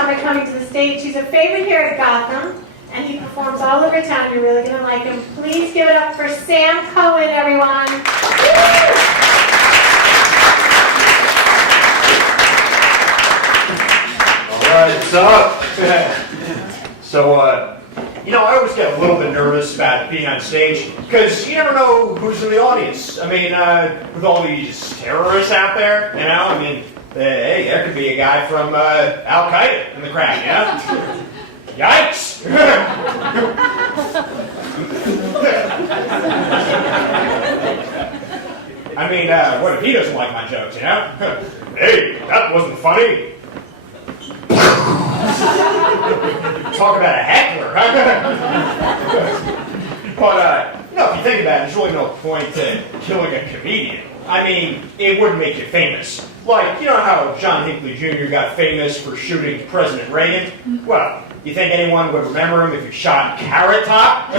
comic coming to the stage. He's a favorite here at Gotham, and he performs all over town. You're really going to like him. Please give it up for Sam Cohen, everyone. All right, what's up? So, I always get a little bit nervous about being on stage because you never know who's in the audience. I mean, with all these terrorists out there, hey, there could be a guy from Al-Qaeda in the crowd, Yikes! What if he doesn't like my jokes, Hey, that wasn't funny. Talk about a heckler, But, if you think about it, there's really no point to killing a comedian. It wouldn't make you famous. Like, you know how John Hinckley Jr. got famous for shooting President Reagan? Well, you think anyone would remember him if he shot Carrot Top?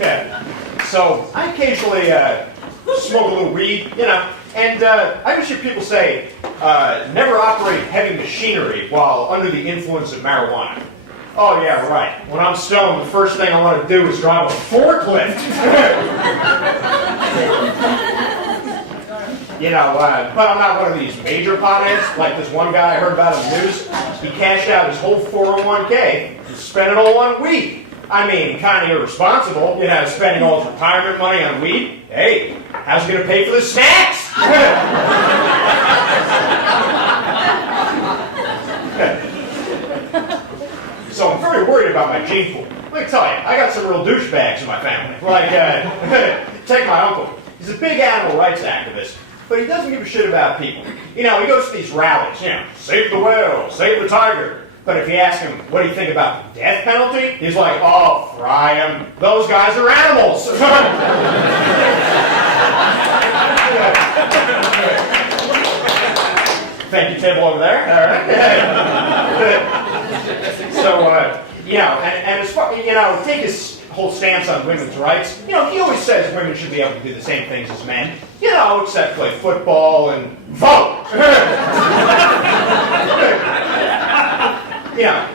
Yeah. So, I occasionally smoke a little weed, and I just hear people say, never operate heavy machinery while under the influence of marijuana. Oh, yeah, right. When I'm stoned, the first thing I want to do is drive a forklift. But I'm not one of these major potheads, like this one guy I heard about in the news. He cashed out his whole 401k and spent it all on weed. Kind of irresponsible, spending all his retirement money on weed. Hey, how's he going to pay for the snacks? So I'm very worried about my gene pool. Let me tell you, I got some real douchebags in my family. Like, take my uncle. He's a big animal rights activist, but he doesn't give a shit about people. He goes to these rallies, save the whale, save the tiger. But if you ask him, what do you think about the death penalty? He's like, oh, fry them. Those guys are animals. Thank you, table over there. All right. So, and as far, take his whole stance on women's rights. He always says women should be able to do the same things as men. Except play football and vote.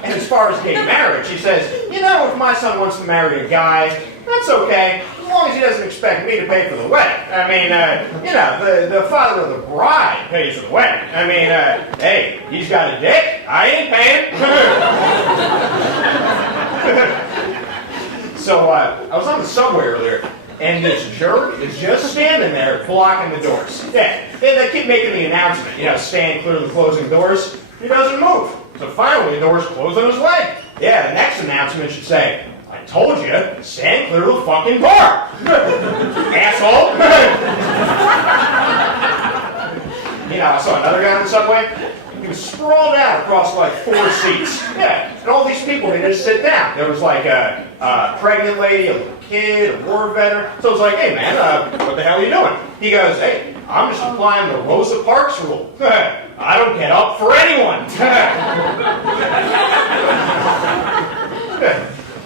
And as far as gay marriage, he says, if my son wants to marry a guy, that's okay, as long as he doesn't expect me to pay for the wedding. The father of the bride pays for the wedding. Hey, he's got a dick, I ain't paying. So, I was on the subway earlier, and this jerk is just standing there blocking the doors. Yeah, they keep making the announcement, stand clear of the closing doors. He doesn't move. So finally, the doors close on his leg. Yeah, the next announcement should say, I told you, stand clear of the fucking bar. Asshole. I saw another guy on the subway. He was sprawled out across like 4 seats. Yeah, and all these people, they just sit down. There was like a pregnant lady, a little kid, a war veteran. So I was like, hey man, what the hell are you doing? He goes, hey, I'm just applying the Rosa Parks rule. I don't get up for anyone.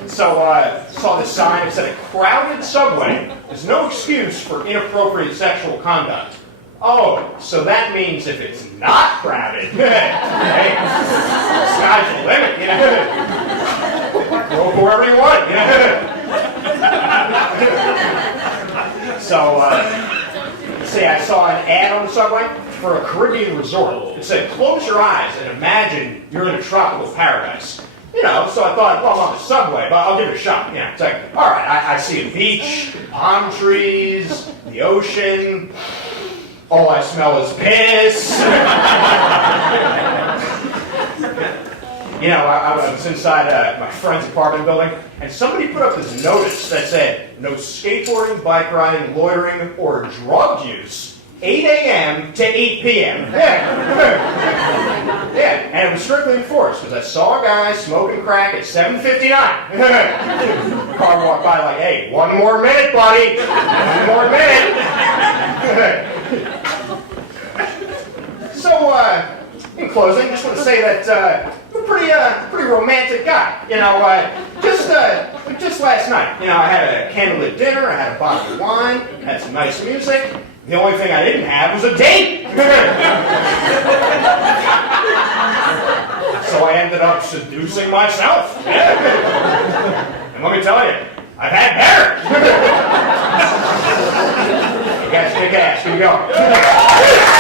So saw this sign that said, a crowded subway is no excuse for inappropriate sexual conduct. Oh, so that means if it's not crowded, hey, sky's the limit, Go wherever you want, So, I saw an ad on the subway for a Caribbean resort. It said, close your eyes and imagine you're in a tropical paradise. So I thought, well, I'm on the subway, but I'll give it a shot. It's like, all right, I see a beach, palm trees, the ocean. All I smell is piss. I was inside my friend's apartment building, and somebody put up this notice that said, no skateboarding, bike riding, loitering, or drug use, 8 a.m. to 8 p.m. Yeah, and it was strictly enforced, because I saw a guy smoking crack at 7:59. The car walked by like, hey, one more minute, buddy. One more minute. So, in closing, I just want to say that I'm a pretty romantic guy. Just last night, I had a candlelit dinner, I had a bottle of wine, had some nice music. The only thing I didn't have was a date. seducing myself. Yeah. And let me tell you, I've had better. You guys kick ass. Here we go.